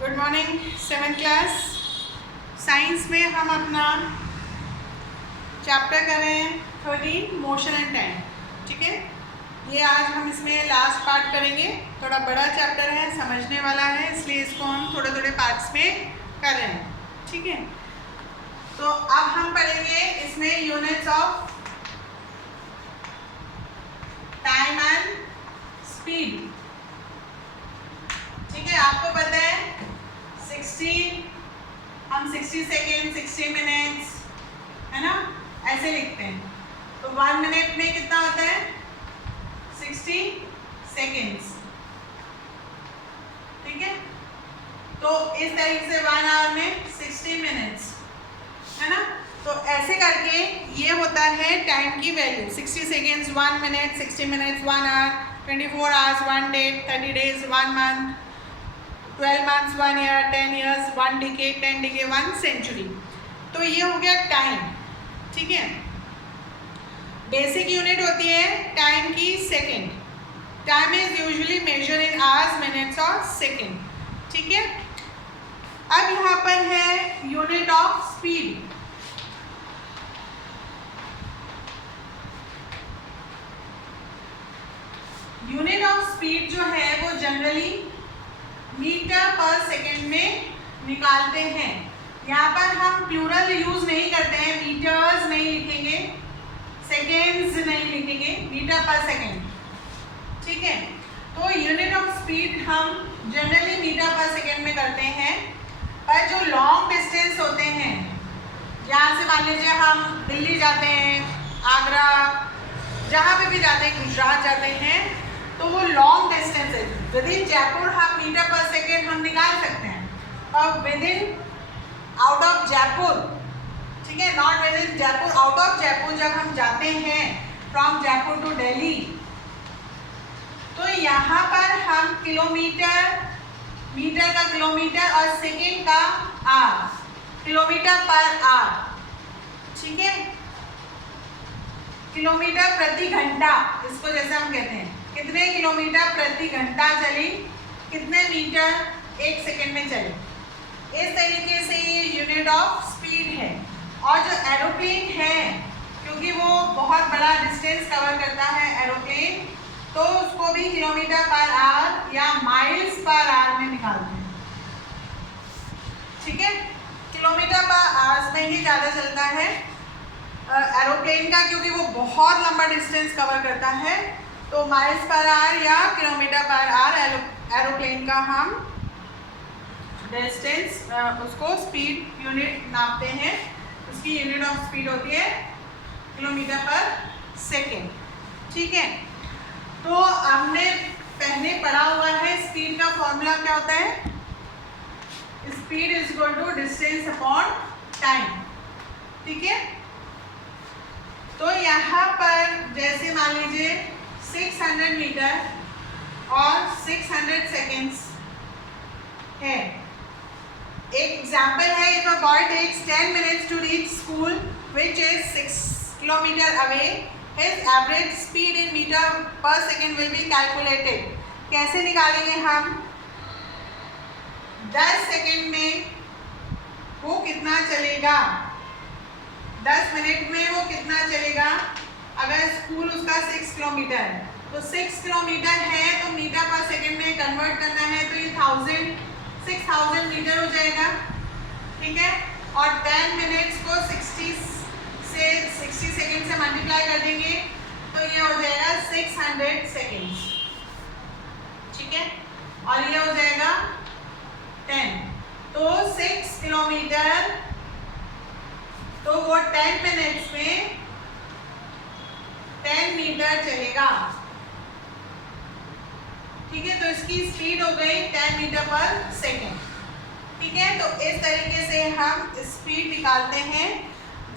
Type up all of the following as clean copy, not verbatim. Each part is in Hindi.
Good morning 7th class science में हम अपना चैप्टर कर रहे हैं 13 मोशन एंड टाइम। ठीक है, ये आज हम इसमें लास्ट पार्ट करेंगे। थोड़ा बड़ा चैप्टर है, समझने वाला है, इसलिए इसको हम थोड़े थोड़े पार्ट्स में कर रहे हैं। ठीक है, तो अब हम पढ़ेंगे इसमें units of time and speed. ठीक है, आपको पता है 60 हम 60 सेकेंड 60 मिनट्स है ना, ऐसे लिखते हैं। तो 1 मिनट में कितना होता है 60 सेकेंड्स। ठीक है, तो इस तरीके से 1 आवर में 60 मिनट्स है ना। तो ऐसे करके ये होता है टाइम की value. 60 seconds 1 minute, 60 minutes 1 hour, 24 hours 1 day, 30 days 1 month, 12 months 1 year, 10 years 1 decade, 10 decade 1 century। तो ये हो गया टाइम। ठीक है, बेसिक यूनिट होती है टाइम की second. Time is usually measure in hours, minutes और सेकेंड। ठीक है, अब यहाँ पर है unit of speed. Unit of speed जो है वो जनरली मीटर पर सेकेंड में निकालते हैं। यहाँ पर हम प्लूरल यूज नहीं करते हैं, मीटर्स नहीं लिखेंगे, सेकेंड्स नहीं लिखेंगे, मीटर पर सेकेंड। ठीक है, तो यूनिट ऑफ स्पीड हम जनरली मीटर पर सेकेंड में करते हैं। पर जो लॉन्ग डिस्टेंस होते हैं, यहाँ से मान लीजिए हम दिल्ली जाते हैं, आगरा, जहाँ पे भी जाते हैं, गुजरात जाते हैं, तो वो लॉन्ग डिस्टेंस है। विद इन जयपुर हम मीटर पर सेकेंड हम निकाल सकते हैं, और with in out of Jaipur, ठीक है, not with in Jaipur, out of Jaipur जब हम जाते हैं फ्रॉम जयपुर टू दिल्ली, तो यहाँ पर हम किलोमीटर, मीटर का किलोमीटर और सेकेंड का आवर, किलोमीटर पर आवर। ठीक है, किलोमीटर प्रति घंटा, इसको जैसे हम कहते हैं कितने किलोमीटर प्रति घंटा चली, कितने मीटर एक सेकेंड में चली। इस तरीके से ये यूनिट ऑफ स्पीड है। और जो एरोप्लेन है, क्योंकि वो बहुत बड़ा डिस्टेंस कवर करता है एरोप्लेन, तो उसको भी किलोमीटर पर आवर या माइल्स पर आवर में निकालते हैं। ठीक है, किलोमीटर पर आवर्स में ही ज़्यादा चलता है एरोप्लेन का, क्योंकि वो बहुत लंबा डिस्टेंस कवर करता है। तो माइल्स पर आवर या किलोमीटर पर आवर एरोप्लेन का हम डिस्टेंस, उसको स्पीड यूनिट नापते हैं। उसकी यूनिट ऑफ स्पीड होती है किलोमीटर पर सेकेंड। ठीक है, तो हमने पहले पढ़ा हुआ है स्पीड का फॉर्मूला क्या होता है, speed is equal to distance upon time. ठीक है, तो यहाँ पर जैसे मान लीजिए 600 मीटर और 600 सेकेंड्स है। एक एग्जाम्पल है, if a boy takes 10 minutes to reach school which is 6 kilometer away, his average speed in meter per second will be calculated। कैसे निकालेंगे हम, 10 सेकेंड में वो कितना चलेगा, 10 मिनट में वो कितना चलेगा। अगर स्कूल उसका 6 किलोमीटर है, तो 6 किलोमीटर है, तो मीटर पर सेकेंड में कन्वर्ट करना है, तो ये 6000 मीटर हो जाएगा। ठीक है, और 10 मिनट्स को 60 सेकेंड से मल्टीप्लाई कर देंगे, तो ये हो जाएगा 600 सेकेंड्स। ठीक है, और ये हो जाएगा 10, तो 6 किलोमीटर, तो वो 10 मिनट्स में 10 मीटर चलेगा। ठीक है, तो इसकी स्पीड हो गई 10 मीटर पर सेकेंड। ठीक है, तो इस तरीके से हम स्पीड निकालते हैं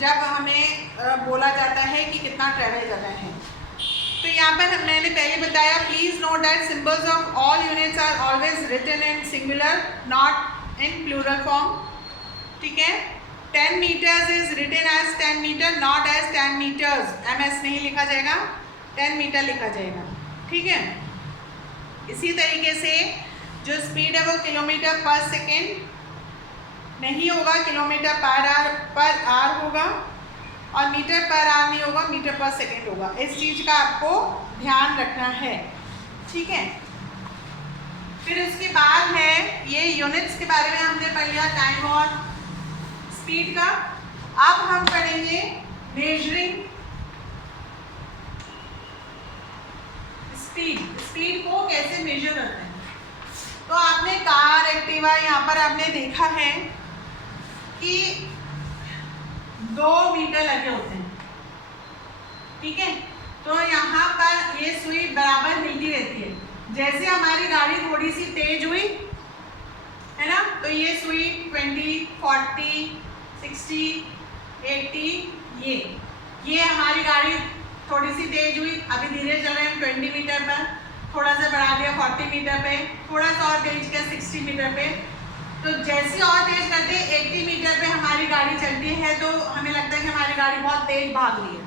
जब हमें बोला जाता है कि कितना ट्रेवल करना है। तो यहाँ पर मैंने पहले बताया, please note that symbols of all units are always written in singular, not in plural form. ठीक है, 10 metres is written as 10 metre, not as 10 metres, MS नहीं लिखा जाएगा, 10 मीटर लिखा जाएगा। ठीक है, इसी तरीके से जो स्पीड है वो किलोमीटर पर सेकेंड नहीं होगा, किलोमीटर पर आवर होगा, और मीटर पर आवर नहीं होगा, मीटर पर सेकेंड होगा। इस चीज़ का आपको ध्यान रखना है, ठीक है। फिर उसके बाद है ये यूनिट्स के बारे में हमने पढ़ लिया, टाइम और स्पीड का। अब हम पढ़ेंगे मेजरिंग स्पीड को कैसे मेजर करते हैं। तो आपने कार, एक्टिवा, यहाँ पर आपने देखा है कि 2 मीटर लगे होते हैं, ठीक है। तो यहाँ पर ये सुई बराबर मिलती रहती है। जैसे हमारी गाड़ी थोड़ी सी तेज हुई है ना, तो ये सुई 20, 40, 60, 80 ये हमारी गाड़ी थोड़ी सी तेज हुई, अभी धीरे चल रहे हैं 20 मीटर पर, थोड़ा सा बढ़ा दिया 40 मीटर पे, थोड़ा सा और तेज किया 60 मीटर पे। तो जैसे और तेज करते 80 मीटर पे हमारी गाड़ी चलती है, तो हमें लगता है कि हमारी गाड़ी बहुत तेज भाग रही है,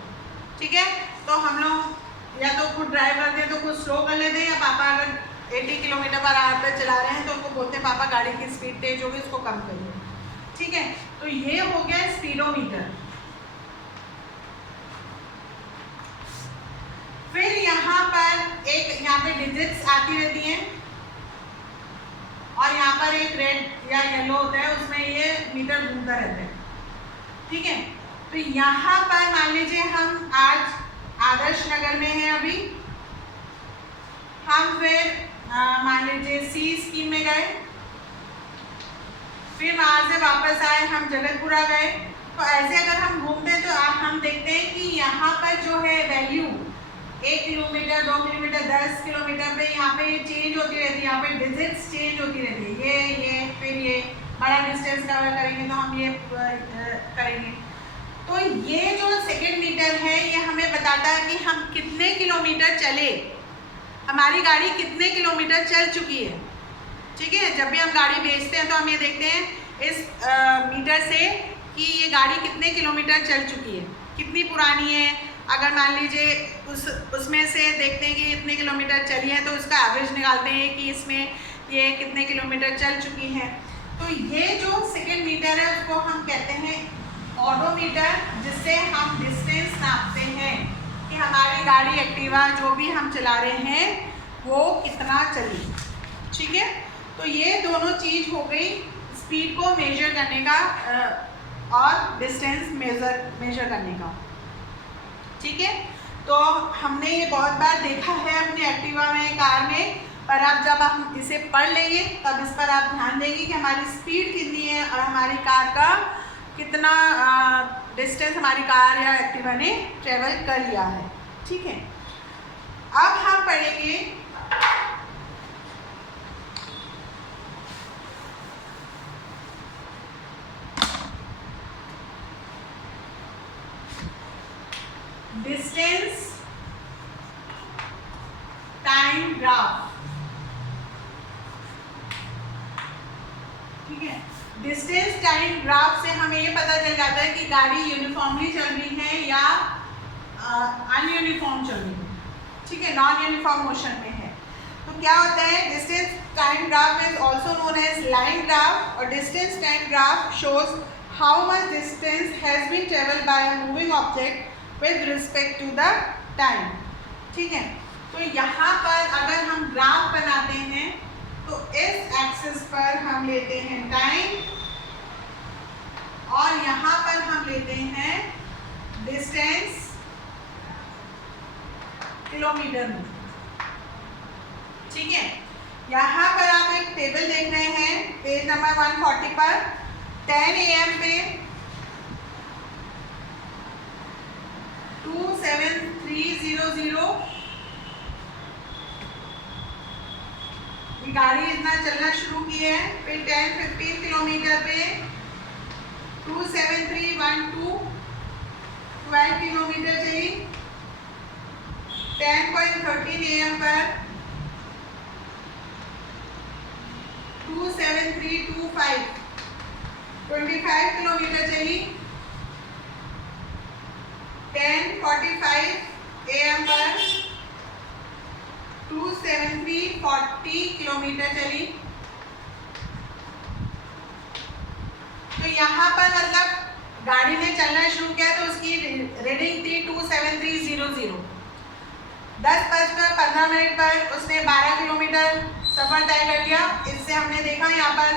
ठीक है। तो हम लोग या तो खुद ड्राइव करते हैं तो खुद स्लो कर लेते हैं, या पापा अगर 80 किलोमीटर पर आवर पर चला रहे हैं तो उनको बोलते हैं पापा गाड़ी की स्पीड तेज होगी, उसको कम करिए, ठीक है। तो ये हो गया स्पीडोमीटर। फिर यहाँ पर यहाँ पे डिजिट्स आती रहती हैं, और यहाँ पर एक रेड या येलो होता है, उसमें ये मीटर घूमता रहता है, ठीक है। तो यहाँ पर मान लीजिए हम आज आदर्श नगर में हैं, अभी हम फिर मान लीजिए सी स्कीम में गए, फिर वहां से वापस आए, हम जगतपुरा गए। तो ऐसे अगर हम घूमते हैं तो हम देखते हैं कि यहाँ पर जो है वैल्यू 1 किलोमीटर, 2 किलोमीटर, 10 किलोमीटर पे यहाँ पे चेंज होती रहती है, यहाँ पे डिजिट्स चेंज होती रहती है। ये फिर ये बड़ा डिस्टेंस कवर करेंगे तो हम ये करेंगे। तो ये जो सेकेंड मीटर है ये हमें बताता है कि हम कितने किलोमीटर चले, हमारी गाड़ी कितने किलोमीटर चल चुकी है, ठीक है। जब भी हम गाड़ी बेचते हैं तो हम ये देखते हैं इस मीटर से कि ये गाड़ी कितने किलोमीटर चल चुकी है, कितनी पुरानी है। अगर मान लीजिए उसमें से देखते हैं कि इतने किलोमीटर चली है, तो उसका एवरेज निकालते हैं कि इसमें ये कितने किलोमीटर चल चुकी है। तो ये जो सेकेंड मीटर है उसको हम कहते हैं ऑडोमीटर, जिससे हम डिस्टेंस नापते हैं कि हमारी गाड़ी एक्टिवा जो भी हम चला रहे हैं वो कितना चली, ठीक है। तो ये दोनों चीज़ हो गई स्पीड को मेजर करने का और डिस्टेंस मेजर करने का, ठीक है। तो हमने ये बहुत बार देखा है अपने एक्टिवा में, कार में, पर अब जब हम इसे पढ़ लेंगे तब इस पर आप ध्यान देंगे कि हमारी स्पीड कितनी है और हमारी कार का कितना डिस्टेंस हमारी कार या एक्टिवा ने ट्रेवल कर लिया है, ठीक है। अब हम पढ़ेंगे डिस्टेंस टाइम ग्राफ, ठीक है। डिस्टेंस टाइम ग्राफ से हमें ये पता चल जाता है कि गाड़ी यूनिफॉर्मली चल रही है या अनयूनिफॉर्म चल रही है, ठीक है, नॉन यूनिफॉर्म मोशन में है। तो क्या होता है, distance time graph is also known as line graph, और distance time graph shows how much distance has been travelled by a moving object with respect to the time, ठीक है। तो यहाँ पर अगर हम ग्राफ बनाते हैं तो इस एक्सिस पर हम लेते हैं टाइम, और यहाँ पर हम लेते हैं डिस्टेंस किलोमीटर में, ठीक है। यहाँ पर आप एक टेबल देख रहे हैं पेज नंबर 140 पर, 10 AM पे 27300 गाड़ी इतना चलना शुरू की है। फिर 10-15 किलोमीटर पे 27312 12 किलोमीटर चली। 10:13 AM पर 27325 25 किलोमीटर चली। 10:45 AM पर 27340 किलोमीटर चली। यहाँ पर मतलब गाड़ी ने चलना शुरू किया तो उसकी रीडिंग थी 27300। 10:15 पर उसने 12 किलोमीटर सफ़र तय कर लिया। इससे हमने देखा यहाँ पर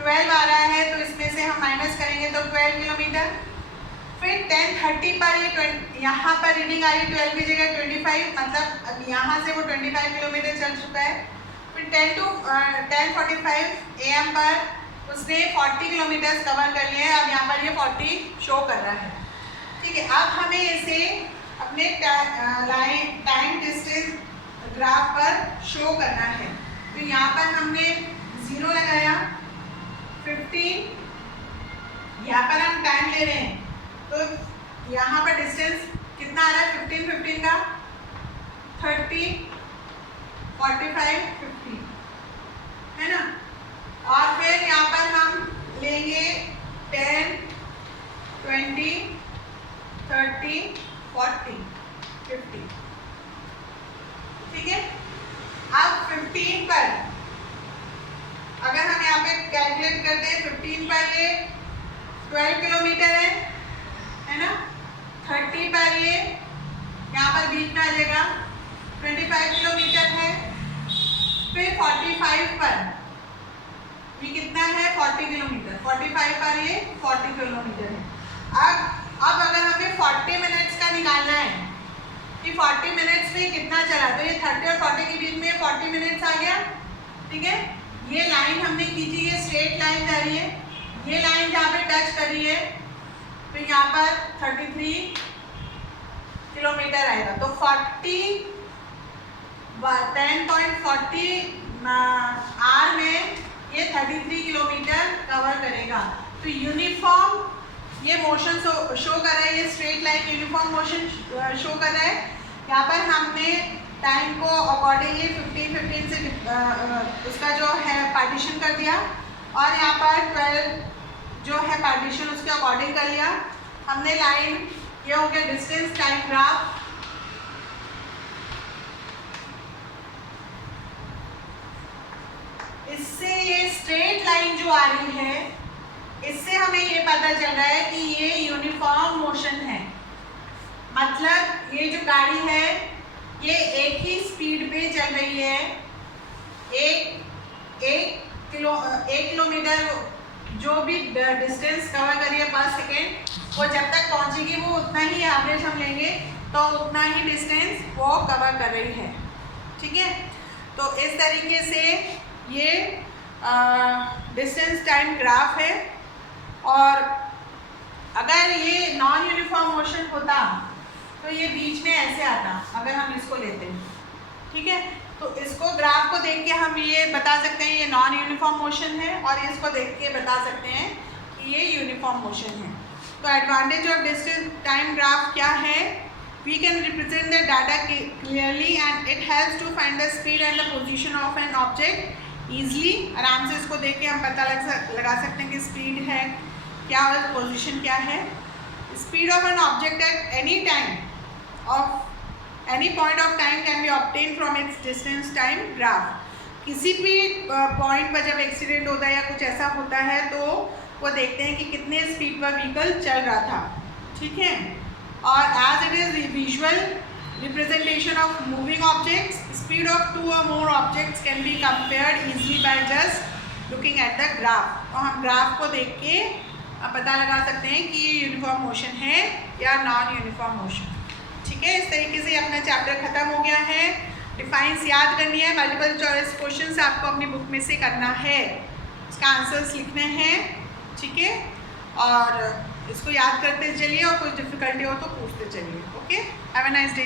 12 आ रहा है तो इसमें से हम माइनस करेंगे तो 12 किलोमीटर। फिर 10:30 पर ये यहाँ पर रीडिंग आ रही 12 की जगह 25, मतलब अब यहाँ से वो 25 किलोमीटर चल चुका है। फिर 10:45 AM पर उसने 40 किलोमीटर कवर कर लिए हैं। अब यहाँ पर ये 40 शो कर रहा है। ठीक है, अब हमें इसे अपने टाइम डिस्टेंस ग्राफ पर शो करना है। तो यहाँ पर हमने 0 लगाया, 15, यहाँ पर हम टाइम ले रहे हैं तो यहाँ पर डिस्टेंस कितना आ रहा है 15 का 30, 45, 50 है ना। और फिर यहाँ पर हम लेंगे 10, 20, 30, 40, 50। ठीक है, अब 15 पर अगर हम यहाँ पे कैलकुलेट करते हैं 15 पर ये 12 किलोमीटर है ना। 30 पर ये यहाँ पर बीच में आ जाएगा 25 किलोमीटर है। फिर 45 पर ये कितना है 40 किलोमीटर। 45 पर ये 40 किलोमीटर है। अब अगर हमें 40 मिनट्स का निकालना है कि 40 मिनट्स में कितना चला, तो ये 30 और 40 के बीच में 40 मिनट्स आ गया। ठीक है, ये लाइन हमने खींची, ये स्ट्रेट लाइन जा रही है, ये लाइन जहाँ पे टच कर रही है तो यहाँ पर 33 किलोमीटर आएगा। तो 10.40 आर में ये 33 किलोमीटर कवर करेगा। तो यूनिफॉर्म ये मोशन शो कर रहा है, ये straight line uniform motion show कर रहा है। यहाँ पर हमने टाइम को अकॉर्डिंगली 15 से उसका जो है पार्टीशन कर दिया और यहाँ पर 12 जो है पार्टीशन उसके अकॉर्डिंग कर लिया हमने। लाइन ये हो गया डिस्टेंस टाइम ग्राफ। इससे ये स्ट्रेट लाइन जो आ रही है इससे हमें ये पता चल रहा है कि ये यूनिफॉर्म मोशन है। मतलब ये जो गाड़ी है ये एक ही स्पीड पे चल रही है। एक किलोमीटर जो भी डिस्टेंस कवर करिए पर सेकेंड, वो जब तक पहुंचेगी वो उतना ही एवरेज हम लेंगे तो उतना ही डिस्टेंस वो कवर कर रही है। ठीक है, तो इस तरीके से ये डिस्टेंस टाइम ग्राफ है। और अगर ये नॉन यूनिफॉर्म मोशन होता तो ये बीच में ऐसे आता अगर हम इसको लेते हैं। ठीक है, तो इसको ग्राफ को देख के हम ये बता सकते हैं ये नॉन यूनिफॉर्म मोशन है और इसको देख के बता सकते हैं कि ये यूनिफॉर्म मोशन है। तो advantage of distance time graph क्या है? We can represent the data clearly and it helps to find the speed and the position of an object easily. आराम से इसको देख के हम पता लगा सकते हैं कि स्पीड है क्या और पोजीशन क्या है। Speed of an object at any time of any point of time can be obtain from its distance time graph. किसी भी पॉइंट पर जब एक्सीडेंट होता है या कुछ ऐसा होता है तो वो देखते हैं कि कितने स्पीड पर व्हीकल चल रहा था। ठीक है, और as it is visual representation of moving objects, speed of 2 or more objects can be compared easily by just looking at the graph. और हम ग्राफ को देख के पता लगा सकते हैं कि ये यूनिफॉर्म मोशन है या नॉन यूनिफॉर्म मोशन। ठीक है, इस तरीके से अपना चैप्टर ख़त्म हो गया है। डिफाइंस याद करनी है, मल्टीपल चॉइस क्वेश्चंस आपको अपनी बुक में से करना है, इसका आंसर्स लिखने हैं। ठीक है, और इसको याद करते चलिए और कुछ डिफ़िकल्टी हो तो पूछते चलिए। Okay, have a nice day.